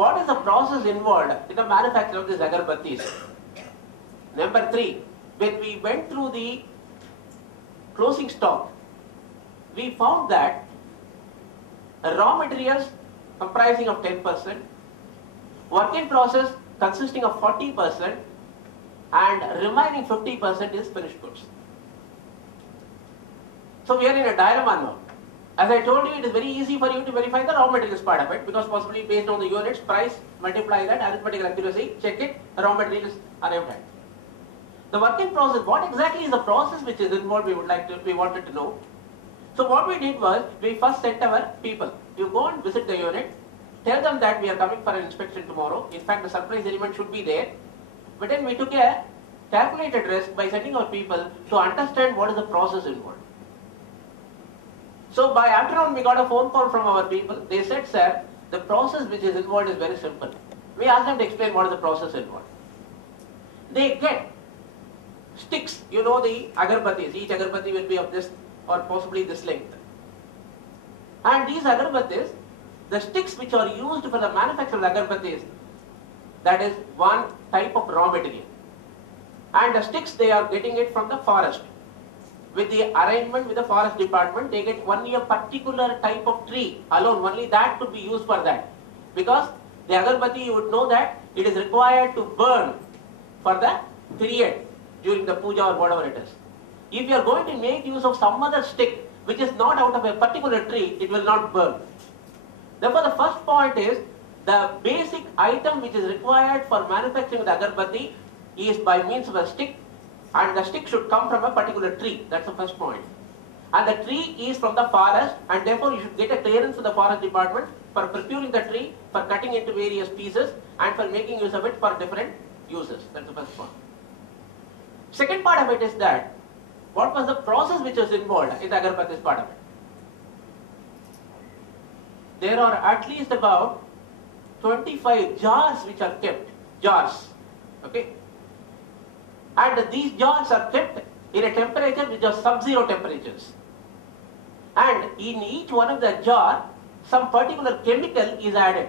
what is the process involved in the manufacture of these agarbattis? Number 3, when we went through the closing stock, we found that raw materials comprising of 10%, work in process consisting of 40%, and remaining 50% is finished goods. So we are in a dilemma now. As I told you, it is very easy for you to verify the raw materials part of it, because possibly based on the units, price, multiply that, arithmetical accuracy, check it, the raw materials are arrived at. The work in process, what exactly is the process which is involved, we wanted to know. So what we did was, we first sent our people. You go and visit the unit, tell them that we are coming for an inspection tomorrow. In fact, the surprise element should be there. But then we took a calculated risk by sending our people to understand what is the process involved. So by afternoon, we got a phone call from our people. They said, sir, the process which is involved is very simple. We asked them to explain what is the process involved. They get sticks, you know the agarbattis. Each agarbatti will be of this or possibly this length. And these agarbattis, the sticks which are used for the manufacture of the agarbattis, that is one type of raw material. And the sticks, they are getting it from the forest. With the arrangement with the forest department, they get only a particular type of tree alone, only that could be used for that. Because the agarbatti, you would know that it is required to burn for the period during the puja or whatever it is. If you are going to make use of some other stick which is not out of a particular tree, it will not burn. Therefore, the first point is the basic item which is required for manufacturing the agarbatti is by means of a stick, and the stick should come from a particular tree. That's the first point. And the tree is from the forest, and therefore you should get a clearance from the forest department for procuring the tree, for cutting into various pieces, and for making use of it for different uses. That's the first point. Second part of it is that what was the process which was involved in the agarbattis part of it. There are at least about 25 jars which are kept, jars, okay? And these jars are kept in a temperature which is sub-zero temperatures. And in each one of the jar, some particular chemical is added.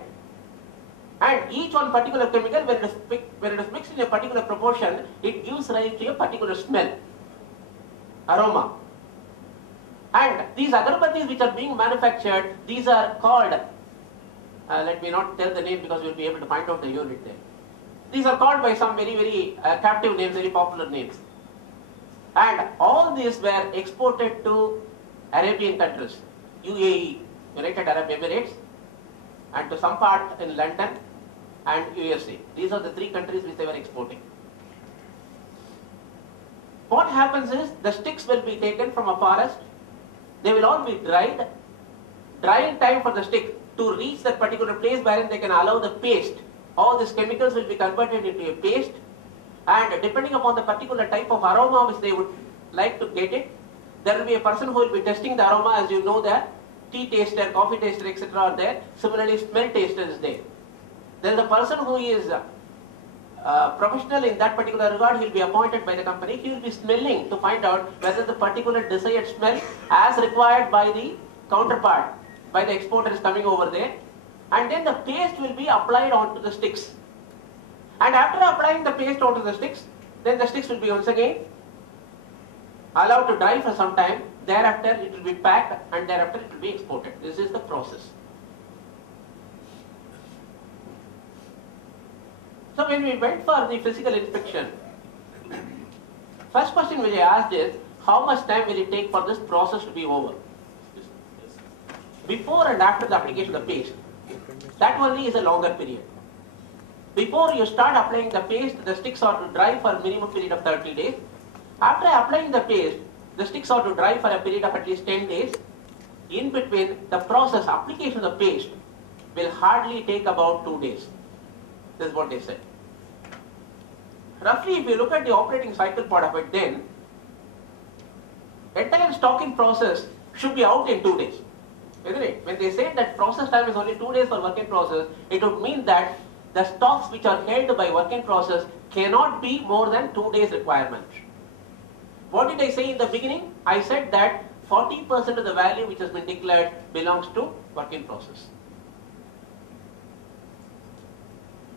And each one particular chemical, when it is mixed in a particular proportion, it gives rise to a particular smell, aroma. And these agarbattis which are being manufactured, these are called, let me not tell the name because we will be able to find out the unit there. These are called by some very, very captive names, very popular names. And all these were exported to Arabian countries, UAE, United Arab Emirates, and to some part in London and USA. These are the 3 countries which they were exporting. What happens is, the sticks will be taken from a forest, they will all be dried. Drying time for the stick to reach that particular place wherein they can allow the paste. All these chemicals will be converted into a paste, and depending upon the particular type of aroma which they would like to get it, there will be a person who will be testing the aroma. As you know, the tea taster, coffee taster, etc. are there. Similarly, smell taster is there. There is a person who is professional in that particular regard. He will be appointed by the company. He will be smelling to find out whether the particular desired smell as required by the counterpart, by the exporter is coming over there. And then the paste will be applied onto the sticks. And after applying the paste onto the sticks, then the sticks will be once again allowed to dry for some time. Thereafter it will be packed, and thereafter it will be exported. This is the process. So when we went for the physical inspection, first question which I asked is, how much time will it take for this process to be over? Before and after the application of the paste. That only is a longer period. Before you start applying the paste, the sticks are to dry for a minimum period of 30 days. After applying the paste, the sticks are to dry for a period of at least 10 days. In between, the process, application of the paste, will hardly take about 2 days. This is what they said. Roughly, if you look at the operating cycle part of it, then entire stocking process should be out in 2 days. Isn't it? When they say that process time is only 2 days for work in process, it would mean that the stocks which are held by work in process cannot be more than 2 days requirement. What did I say in the beginning? I said that 40% of the value which has been declared belongs to work in process.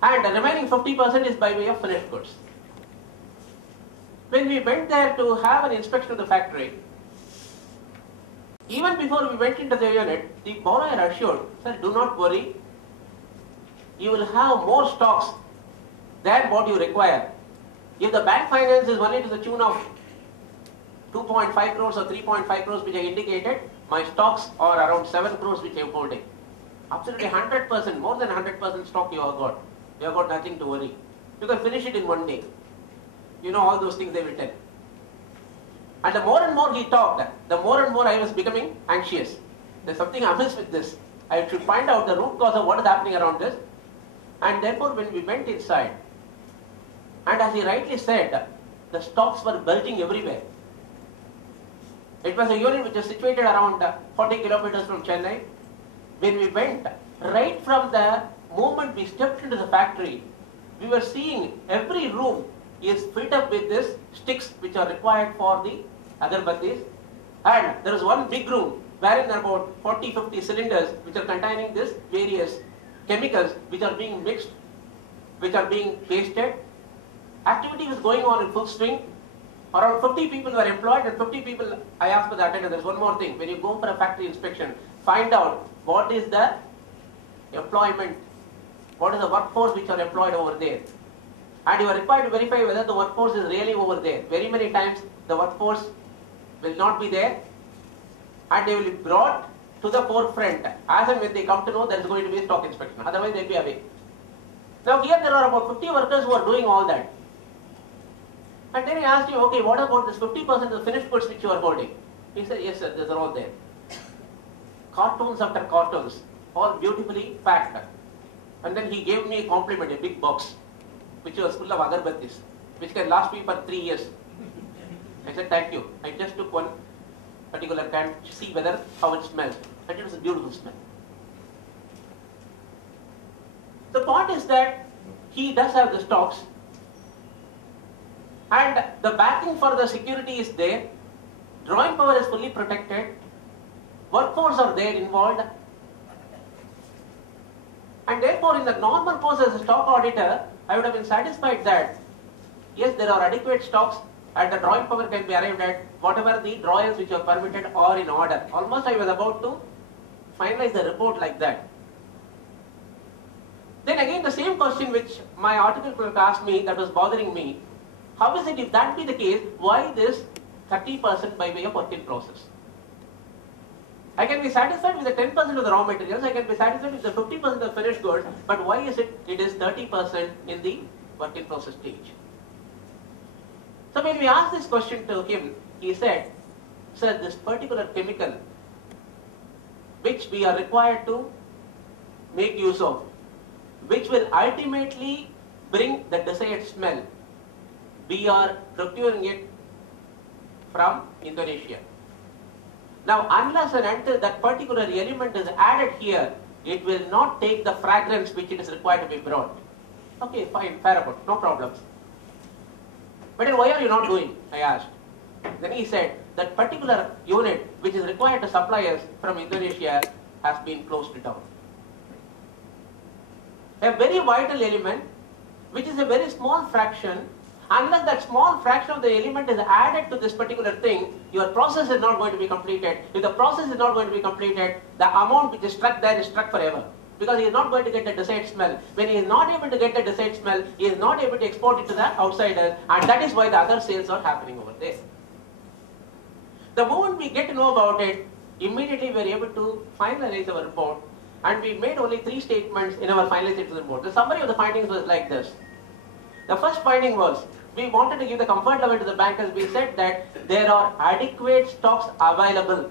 and the remaining 50% is by way of finished goods. When we went there to have an inspection of the factory, even before we went into the unit, the borrower assured, sir, do not worry, you will have more stocks than what you require. If the bank finance is only to the tune of 2.5 crores or 3.5 crores which I indicated, my stocks are around 7 crores which I am holding. Absolutely 100%, more than 100% stock you have got. You have got nothing to worry. You can finish it in one day. You know all those things they will tell. And the more and more he talked, the more and more I was becoming anxious. There's something amiss with this. I should find out the root cause of what is happening around this. And therefore when we went inside, and as he rightly said, the stocks were bulging everywhere. It was a unit which was situated around 40 kilometers from Chennai. When we went, right from the moment we stepped into the factory, we were seeing every room is filled up with these sticks which are required for the Agarbattis. And there is one big room wherein there are about 40-50 cylinders which are containing these various chemicals which are being mixed, which are being pasted. Activity was going on in full swing. Around 50 people were employed, and 50 people, I asked for the attendant, there's one more thing. When you go for a factory inspection, find out what is the employment, what is the workforce which are employed over there. And you are required to verify whether the workforce is really over there. Very many times the workforce will not be there, and they will be brought to the forefront as and when they come to know there is going to be a stock inspection. Otherwise they will be away. Now here there are about 50 workers who are doing all that. And then he asked you, okay, what about this 50% of the finished goods which you are holding? He said, yes sir, these are all there. Cartons after cartons, all beautifully packed. And then he gave me a compliment, a big box, which was full of Agarbattis, which can last me for 3 years. I said, thank you. I just took one particular can to see whether how it smells. And it was a beautiful smell. The point is that he does have the stocks, and the backing for the security is there, drawing power is fully protected, workforce are there involved, and therefore in the normal course as a stock auditor, I would have been satisfied that yes, there are adequate stocks and the drawing power can be arrived at, whatever the drawings which are permitted are in order. Almost I was about to finalize the report like that. Then again the same question which my article clerk asked me, that was bothering me. How is it, if that be the case, why this 30% by way of work in process? I can be satisfied with the 10% of the raw materials, I can be satisfied with the 50% of the finished goods, but why is it is 30% in the work in process stage? So when we asked this question to him, he said, sir, this particular chemical which we are required to make use of, which will ultimately bring the desired smell, we are procuring it from Indonesia. Now, unless and until that particular element is added here, it will not take the fragrance which it is required to be brought. Okay, fine, fair enough, no problems. But then why are you not doing? I asked. Then he said, that particular unit which is required to supply us from Indonesia has been closed down. A very vital element, which is a very small fraction, unless that small fraction of the element is added to this particular thing, your process is not going to be completed. If the process is not going to be completed, the amount which is struck there is struck forever. Because he is not going to get the desired smell. When he is not able to get the desired smell, he is not able to export it to the outsiders, and that is why the other sales are happening over there. The moment we get to know about it, immediately we are able to finalize our report, and we made only 3 statements in our finalization report. The summary of the findings was like this. The first finding was, we wanted to give the comfort level to the bankers. We said that there are adequate stocks available.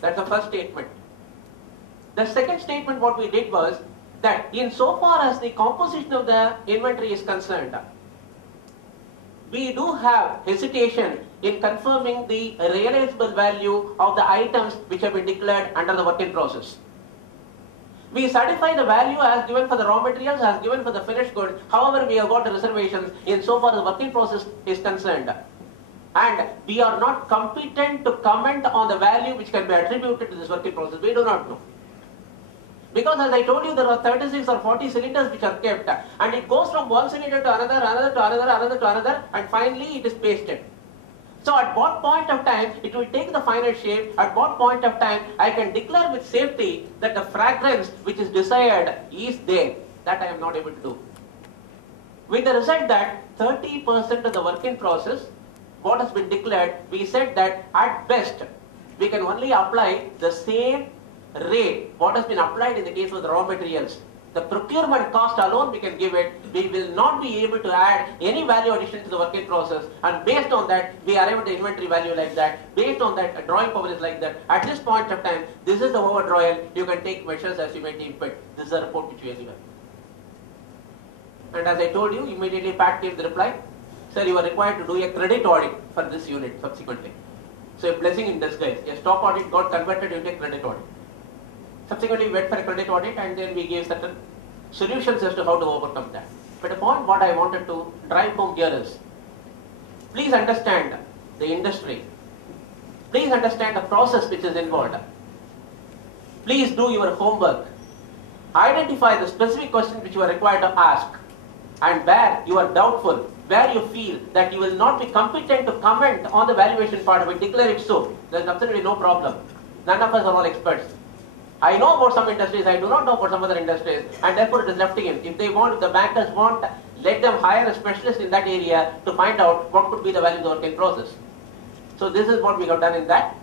That's the first statement. The second statement what we did was that in so far as the composition of the inventory is concerned, we do have hesitation in confirming the realizable value of the items which have been declared under the work in process. We certify the value as given for the raw materials, as given for the finished good. However, we have got reservations in so far as the working process is concerned. And we are not competent to comment on the value which can be attributed to this working process. We do not know. Because as I told you, there are 36 or 40 cylinders which are kept, and it goes from one cylinder to another, another to another, another to another, and finally it is pasted. So at what point of time it will take the final shape, at what point of time I can declare with safety that the fragrance which is desired is there. That I am not able to do. With the result that 30% of the work in process, what has been declared, we said that at best we can only apply the same rate what has been applied in the case of the raw materials. The procurement cost alone we can give it. We will not be able to add any value addition to the work in process, and based on that we arrive at the inventory value like that. Based on that, a drawing power is like that. At this point of time, this is the overdrawal. You can take measures as you may deem fit. This is a report which you have given. And as I told you, immediately Pat gave the reply, sir, you are required to do a credit audit for this unit subsequently. So a blessing in disguise. A stock audit got converted into a credit audit. Subsequently, we went for a credit audit, and then we gave certain solutions as to how to overcome that. But the point what I wanted to drive home here is, please understand the industry. Please understand the process which is involved. Please do your homework. Identify the specific questions which you are required to ask, and where you are doubtful, where you feel that you will not be competent to comment on the valuation part of it, declare it so. There is absolutely no problem. None of us are all experts. I know about some industries, I do not know about some other industries, and therefore it is left to him. If they want, if the bankers want, let them hire a specialist in that area to find out what could be the value of the work in process. So this is what we have done in that.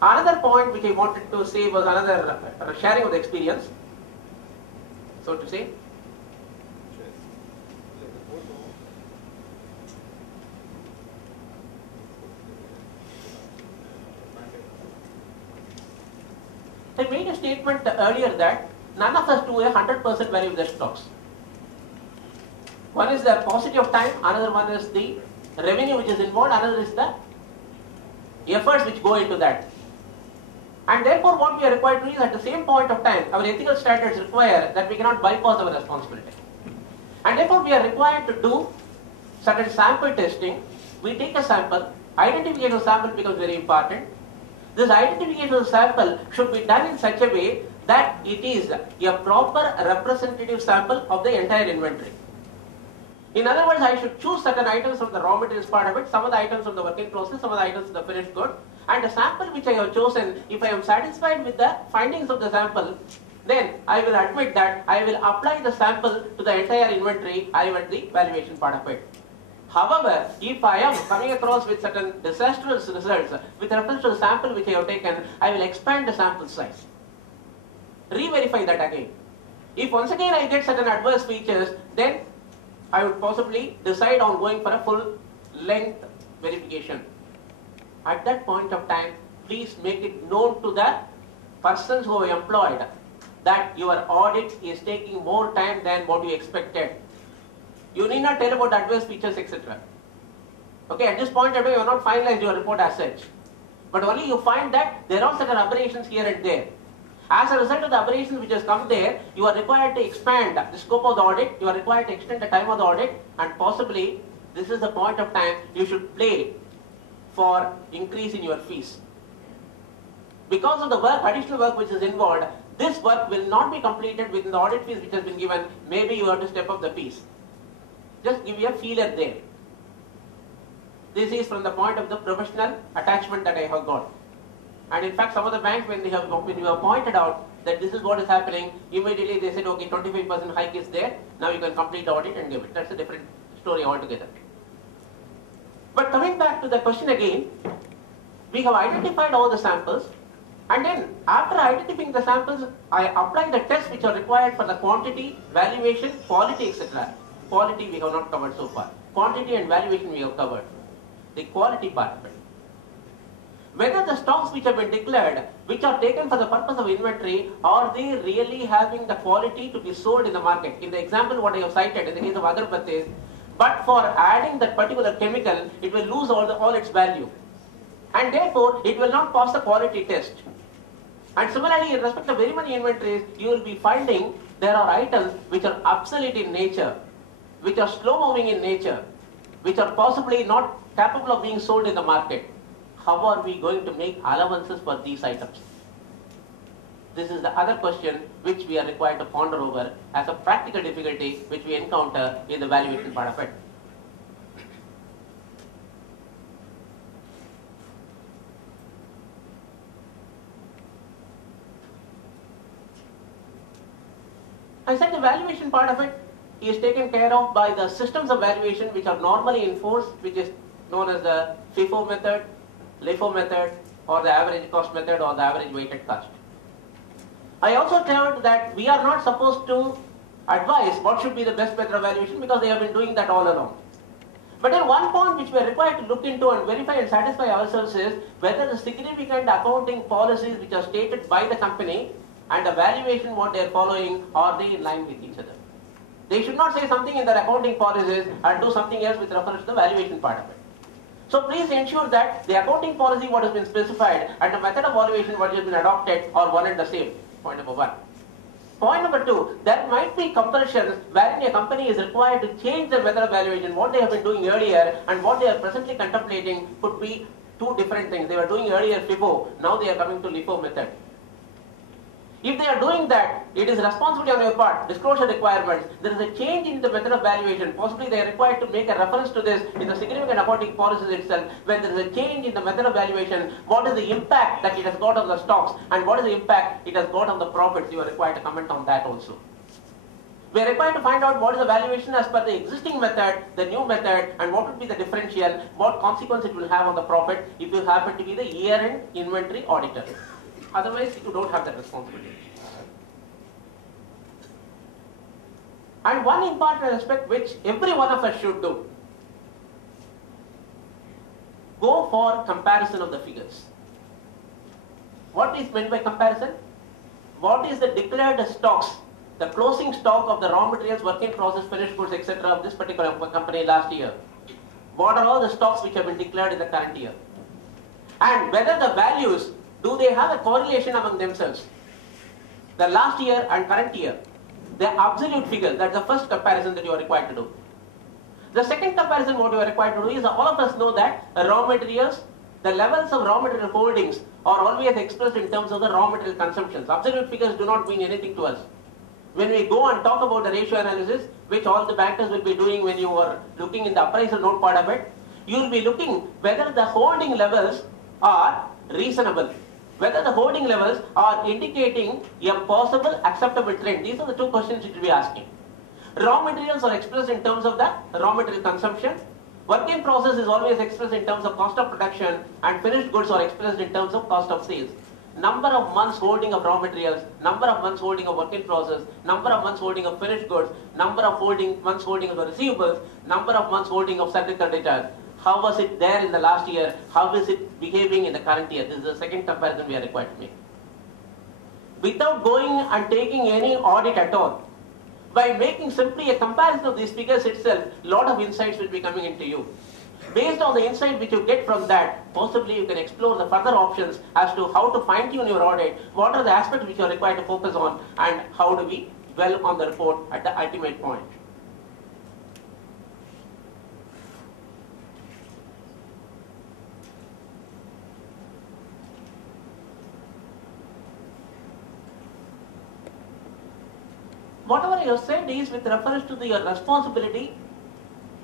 Another point which I wanted to say was another sharing of the experience, so to say. I made a statement earlier that none of us do a 100% value of their stocks. One is the paucity of time, another one is the revenue which is involved, another is the efforts which go into that. And therefore what we are required to do is at the same point of time, our ethical standards require that we cannot bypass our responsibility. And therefore we are required to do certain sample testing. We take a sample, identification of sample becomes very important. This identification of the sample should be done in such a way that it is a proper representative sample of the entire inventory. In other words, I should choose certain items from the raw materials part of it, some of the items from the work in process, some of the items from the finished good, and the sample which I have chosen, if I am satisfied with the findings of the sample, then I will admit that I will apply the sample to the entire inventory, arrive at the valuation part of it. However, if I am coming across with certain disastrous results with reference to the sample which I have taken, I will expand the sample size. Re-verify that again. If once again I get certain adverse features, then I would possibly decide on going for a full length verification. At that point of time, please make it known to the persons who are employed that your audit is taking more time than what you expected. You need not tell about adverse features, etc. Okay, at this point of time, you have not finalized your report as such. But only you find that there are certain aberrations here and there. As a result of the aberrations which has come there, you are required to expand the scope of the audit, you are required to extend the time of the audit, and possibly this is the point of time you should play for increase in your fees. Because of the work, additional work which is involved, this work will not be completed within the audit fees which has been given. Maybe you have to step up the fees. Just give you a feeler there. This is from the point of the professional attachment that I have got. And in fact, some of the banks, when you have pointed out that this is what is happening, immediately they said, okay, 25% hike is there, now you can complete the audit and give it. That's a different story altogether. But coming back to the question again, we have identified all the samples, and then after identifying the samples, I apply the tests which are required for the quantity, valuation, quality, etc. Quality we have not covered so far. Quantity and valuation we have covered. The quality part of it. Whether the stocks which have been declared, which are taken for the purpose of inventory, are they really having the quality to be sold in the market? In the example what I have cited, in the case of Agarbatti, but for adding that particular chemical, it will lose all its value. And therefore, it will not pass the quality test. And similarly, in respect of very many inventories, you will be finding there are items which are obsolete in nature, which are slow moving in nature, which are possibly not capable of being sold in the market. How are we going to make allowances for these items? This is the other question which we are required to ponder over as a practical difficulty which we encounter in the valuation part of it. I said the valuation part of it is taken care of by the systems of valuation which are normally enforced, which is known as the FIFO method, LIFO method, or the average cost method, or the average weighted cost. I also told that we are not supposed to advise what should be the best method of valuation because they have been doing that all along. But then one point which we are required to look into and verify and satisfy ourselves is whether the significant accounting policies which are stated by the company and the valuation what they are following, are they in line with each other. They should not say something in their accounting policies and do something else with reference to the valuation part of it. So please ensure that the accounting policy what has been specified and the method of valuation what has been adopted are one and the same. Point number one. Point number two, there might be compulsions wherein a company is required to change their method of valuation. What they have been doing earlier and what they are presently contemplating could be two different things. They were doing earlier FIFO, now they are coming to LIFO method. If they are doing that, it is responsibility on your part, disclosure requirements. There is a change in the method of valuation. Possibly they are required to make a reference to this in the significant accounting policies itself. When there is a change in the method of valuation, what is the impact that it has got on the stocks and what is the impact it has got on the profits? You are required to comment on that also. We are required to find out what is the valuation as per the existing method, the new method, and what would be the differential, what consequence it will have on the profit if you happen to be the year-end inventory auditor. Otherwise, you don't have that responsibility. And one important aspect which every one of us should do, go for comparison of the figures. What is meant by comparison? What is the declared stocks, the closing stock of the raw materials, work in process, finished goods, etc. of this particular company last year? What are all the stocks which have been declared in the current year? And whether the values, do they have a correlation among themselves? The last year and current year. The absolute figure, that's the first comparison that you are required to do. The second comparison what you are required to do is all of us know that raw materials, the levels of raw material holdings are always expressed in terms of the raw material consumptions. Absolute figures do not mean anything to us. When we go and talk about the ratio analysis, which all the bankers will be doing when you are looking in the appraisal note part of it, you will be looking whether the holding levels are reasonable. Whether the holding levels are indicating a possible acceptable trend. These are the two questions you will be asking. Raw materials are expressed in terms of the raw material consumption. Work in process is always expressed in terms of cost of production, and finished goods are expressed in terms of cost of sales. Number of months holding of raw materials, number of months holding of work in process, number of months holding of finished goods, number of months holding of the receivables, number of months holding of certain creditors. How was it there in the last year? How is it behaving in the current year? This is the second comparison we are required to make. Without going and taking any audit at all, by making simply a comparison of these figures itself, a lot of insights will be coming into you. Based on the insight which you get from that, possibly you can explore the further options as to how to fine-tune your audit, what are the aspects which you are required to focus on, and how do we dwell on the report at the ultimate point. Whatever you have said is with reference to your responsibility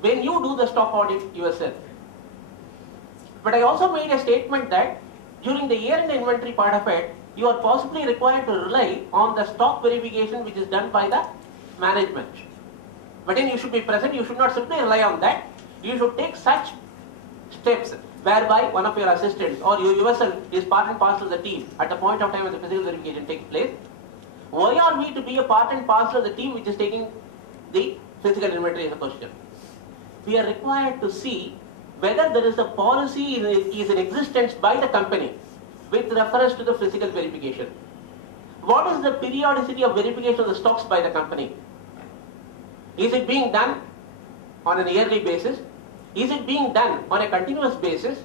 when you do the stock audit yourself. But I also made a statement that during the year-end inventory part of it, you are possibly required to rely on the stock verification which is done by the management. But then you should be present, you should not simply rely on that. You should take such steps whereby one of your assistants or you yourself is part and parcel of the team at the point of time when the physical verification takes place. Why are we to be a part and parcel of the team which is taking the physical inventory as a question? We are required to see whether there is a policy is in existence by the company with reference to the physical verification. What is the periodicity of verification of the stocks by the company? Is it being done on an yearly basis? Is it being done on a continuous basis?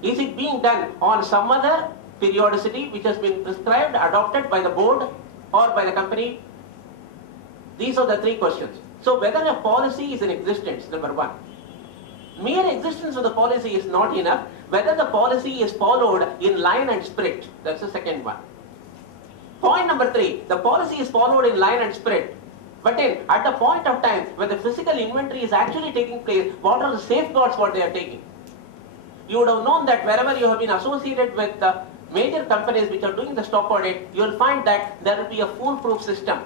Is it being done on some other periodicity which has been prescribed, adopted by the board or by the company? These are the three questions. So whether a policy is in existence, number one. Mere existence of the policy is not enough. Whether the policy is followed in line and spirit, that's the second one. Point number 3, the policy is followed in line and spirit. But then, at the point of time when the physical inventory is actually taking place, what are the safeguards what they are taking? You would have known that wherever you have been associated with the major companies which are doing the stock audit, you will find that there will be a foolproof system.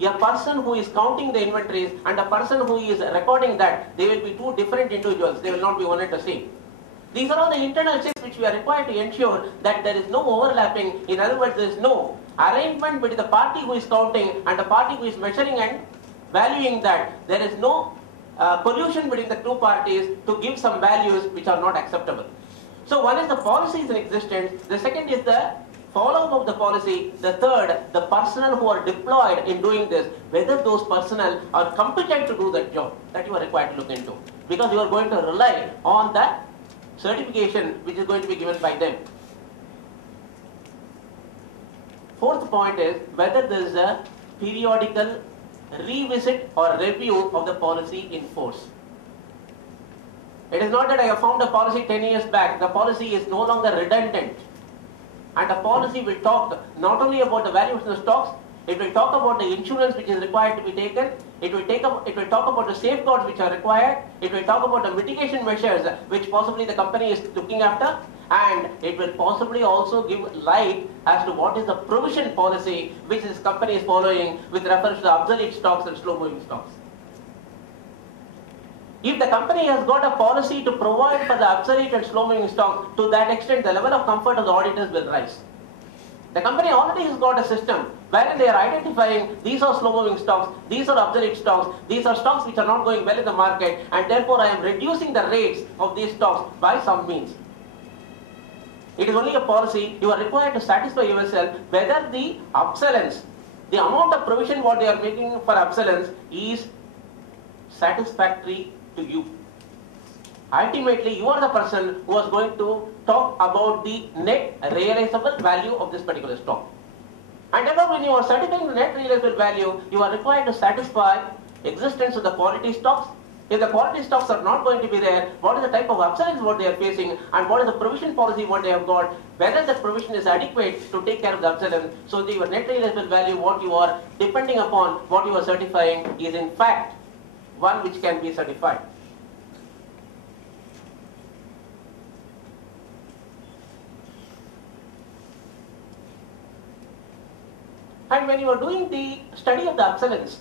A person who is counting the inventories and a person who is recording that, they will be two different individuals. They will not be one and the same. These are all the internal checks which we are required to ensure that there is no overlapping. In other words, there is no arrangement between the party who is counting and the party who is measuring and valuing that. There is no collusion between the two parties to give some values which are not acceptable. So one is the policy is in existence. The second is the follow-up of the policy. The third, the personnel who are deployed in doing this, whether those personnel are competent to do that job, that you are required to look into. Because you are going to rely on the certification which is going to be given by them. Fourth point is whether there is a periodical revisit or review of the policy in force. It is not that I have found a policy 10 years back. The policy is no longer redundant. And the policy will talk not only about the valuation of the stocks, it will talk about the insurance which is required to be taken, it will talk about the safeguards which are required, it will talk about the mitigation measures which possibly the company is looking after, and it will possibly also give light as to what is the provision policy which this company is following with reference to the obsolete stocks and slow moving stocks. If the company has got a policy to provide for the obsolete and slow moving stocks, to that extent the level of comfort of the auditors will rise. The company already has got a system wherein they are identifying these are slow moving stocks, these are obsolete stocks, these are stocks which are not going well in the market, and therefore I am reducing the rates of these stocks by some means. It is only a policy. You are required to satisfy yourself whether the obsolescence, the amount of provision what they are making for obsolescence is satisfactory to you. Ultimately, you are the person who is going to talk about the net realizable value of this particular stock. And therefore, when you are certifying the net realizable value, you are required to satisfy existence of the quality stocks. If the quality stocks are not going to be there, what is the type of obsolescence what they are facing, and what is the provision policy what they have got, whether the provision is adequate to take care of the obsolescence, so that your net realizable value what you are depending upon what you are certifying is in fact one which can be certified. And when you are doing the study of the obsolescence,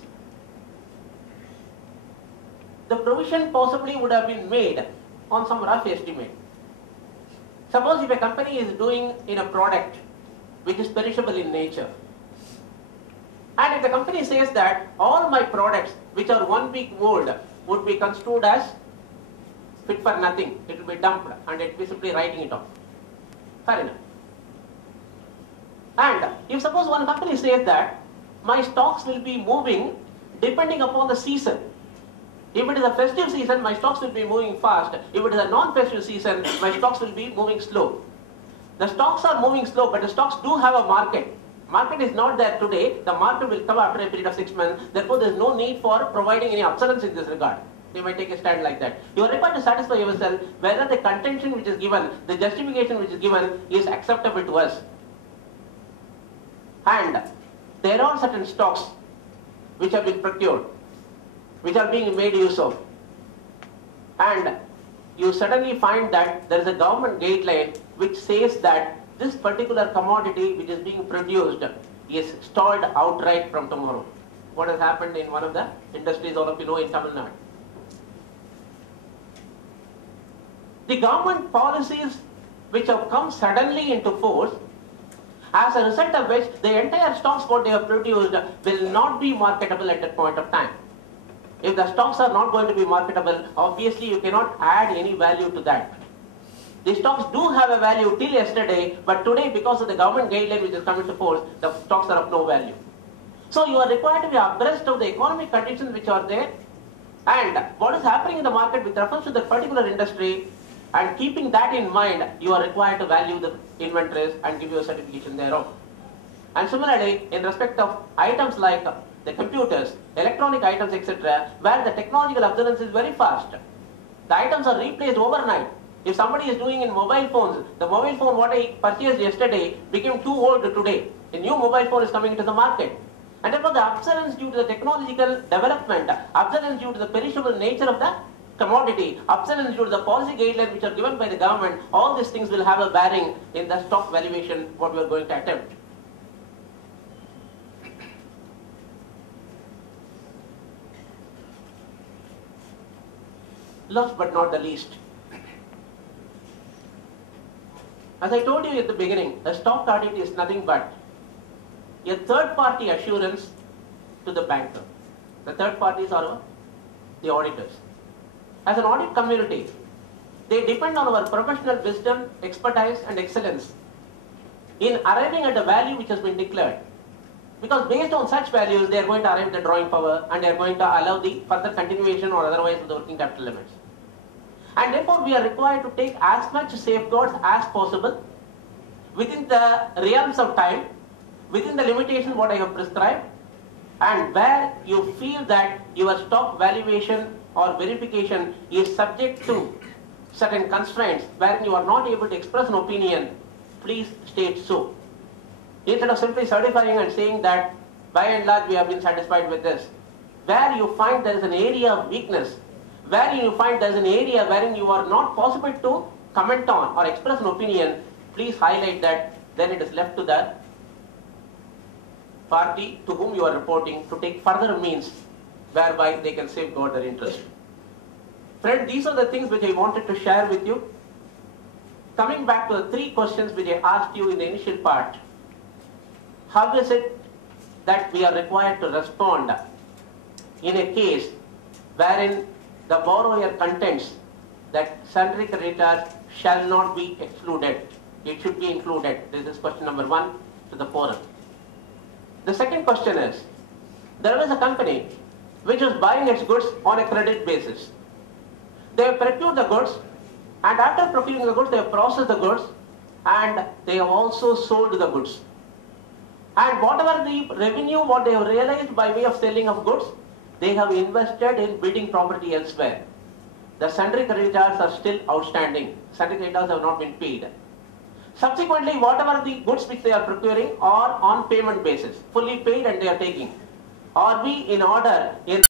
the provision possibly would have been made on some rough estimate. Suppose if a company is doing in a product which is perishable in nature, and if the company says that all my products which are 1 week old would be construed as fit for nothing, it will be dumped and it will be simply writing it off. Fair enough. And if suppose one company says that my stocks will be moving depending upon the season. If it is a festive season, my stocks will be moving fast. If it is a non-festive season, my stocks will be moving slow. The stocks are moving slow, but the stocks do have a market. Market is not there today. The market will come after a period of 6 months. Therefore, there is no need for providing any obsolescence in this regard. You might take a stand like that. You are required to satisfy yourself whether the contention which is given, the justification which is given is acceptable to us. And there are certain stocks which have been procured, which are being made use of. And you suddenly find that there is a government guideline which says that this particular commodity which is being produced is stalled outright from tomorrow. What has happened in one of the industries, all of you know, in Tamil Nadu. The government policies which have come suddenly into force, as a result of which the entire stocks what they have produced will not be marketable at that point of time. If the stocks are not going to be marketable, obviously you cannot add any value to that. The stocks do have a value till yesterday, but today because of the government guideline which is coming to force, the stocks are of no value. So you are required to be abreast of the economic conditions which are there and what is happening in the market with reference to that particular industry, and keeping that in mind, you are required to value the inventories and give you a certification thereof. And similarly, in respect of items like the computers, electronic items, etc., where the technological obsolescence is very fast. The items are replaced overnight. If somebody is doing in mobile phones, the mobile phone what I purchased yesterday became too old today. A new mobile phone is coming into the market. And therefore the obsolescence due to the technological development, obsolescence due to the perishable nature of the commodity, obsolescence due to the policy guidelines which are given by the government, all these things will have a bearing in the stock valuation what we are going to attempt. Last but not the least, as I told you at the beginning, a stock audit is nothing but a third-party assurance to the banker. The third parties are the auditors. As an audit community, they depend on our professional wisdom, expertise and excellence in arriving at the value which has been declared. Because based on such values, they are going to arrive at the drawing power and they are going to allow the further continuation or otherwise of the working capital limits. And therefore, we are required to take as much safeguards as possible within the realms of time, within the limitation what I have prescribed, and where you feel that your stock valuation or verification is subject to certain constraints wherein you are not able to express an opinion, please state so. Instead of simply certifying and saying that by and large we have been satisfied with this, where you find there is an area of weakness, wherein you find there is an area wherein you are not possible to comment on or express an opinion, please highlight that. Then it is left to the party to whom you are reporting to take further means whereby they can safeguard their interest. Friend, these are the things which I wanted to share with you. Coming back to the three questions which I asked you in the initial part, how is it that we are required to respond in a case wherein the borrower contends that sundry creditors shall not be excluded, it should be included? This is question number 1 to the forum. The second question is, there was a company which was buying its goods on a credit basis. They have procured the goods, and after procuring the goods, they have processed the goods, and they have also sold the goods. And whatever the revenue what they have realized by way of selling of goods, they have invested in building property elsewhere. The sundry creditors are still outstanding. Sundry creditors have not been paid. Subsequently, whatever the goods which they are procuring are on payment basis, fully paid and they are taking. Are we in order in